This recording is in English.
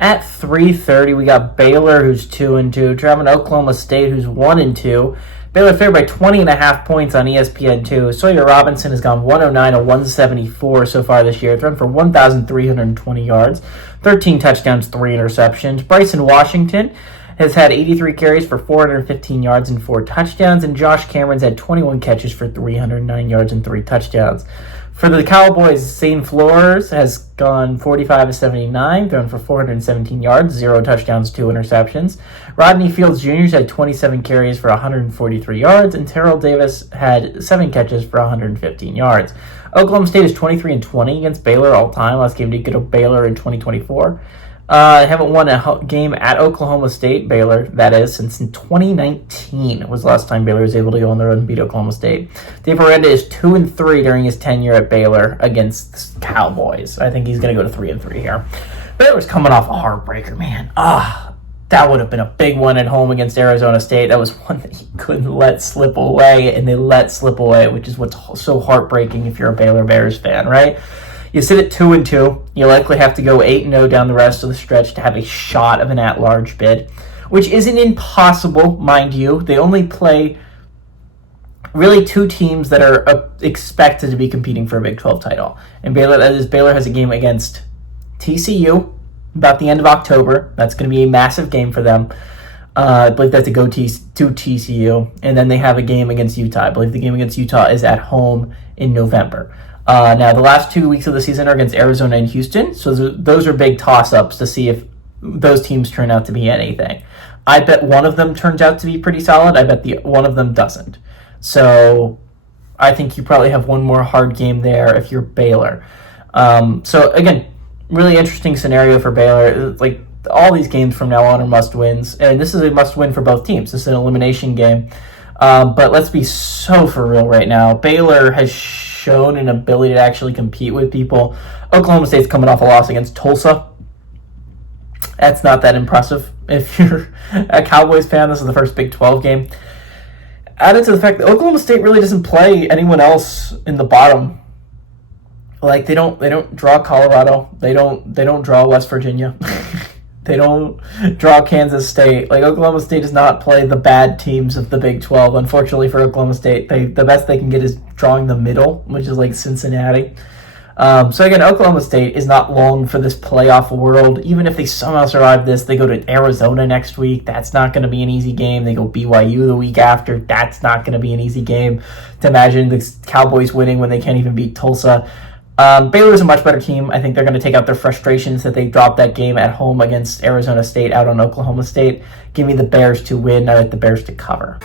At 3:30, we got Baylor, who's 2-2, traveling to Oklahoma State, who's 1-2. Baylor favored by 20.5 points on ESPN2. Sawyer Robinson has gone 109 to 174 so far this year, thrown for 1,320 yards, 13 touchdowns, 3 interceptions. Bryson Washington has had 83 carries for 415 yards and 4 touchdowns, and Josh Cameron's had 21 catches for 309 yards and 3 touchdowns. For the Cowboys, Zane Flores has gone 45 to 79, thrown for 417 yards, 0 touchdowns, 2 interceptions. Rodney Fields Jr. had 27 carries for 143 yards, and Terrell Davis had 7 catches for 115 yards. Oklahoma State is 23-20 against Baylor all time. Last game did go to Baylor in 2024. Haven't won a game at Oklahoma State, Baylor, that is, since in 2019 was the last time Baylor was able to go on the road and beat Oklahoma State. Dave Aranda is 2-3 during his tenure at Baylor against the Cowboys. I think he's going to go to 3-3 here. Baylor's coming off a heartbreaker, man. That would have been a big one at home against Arizona State. That was one that you couldn't let slip away, and they let slip away, which is what's so heartbreaking if you're a Baylor Bears fan, right? You sit at 2-2. You likely have to go 8-0 down the rest of the stretch to have a shot of an at-large bid, which isn't impossible, mind you. They only play really 2 teams that are expected to be competing for a Big 12 title. And Baylor has a game against TCU about the end of October. That's going to be a massive game for them. I believe that's a to TCU. And then they have a game against Utah. I believe the game against Utah is at home in November. Now, the last 2 weeks of the season are against Arizona and Houston, so those are big toss-ups to see if those teams turn out to be anything. I bet one of them turns out to be pretty solid. I bet one of them doesn't. So I think you probably have one more hard game there if you're Baylor. So, again, really interesting scenario for Baylor. Like, all these games from now on are must-wins, and this is a must-win for both teams. This is an elimination game. But let's be so for real right now. Baylor has shown an ability to actually compete with people. Oklahoma State's coming off a loss against Tulsa. That's not that impressive. If you're a Cowboys fan, this is the first Big 12 game. Added to the fact that Oklahoma State really doesn't play anyone else in the bottom. Like, they don't draw Colorado. They don't draw West Virginia. They don't draw Kansas State. Like, Oklahoma State does not play the bad teams of the Big 12. Unfortunately for Oklahoma State, the best they can get is drawing the middle, which is like Cincinnati. So again, Oklahoma State is not long for this playoff world. Even if they somehow survive this, they go to Arizona next week. That's not going to be an easy game. They go BYU the week after. That's not going to be an easy game. To imagine the Cowboys winning when they can't even beat Tulsa. Baylor is a much better team. I think they're going to take out their frustrations that they dropped that game at home against Arizona State out on Oklahoma State. Give me the Bears to win. I like the Bears to cover.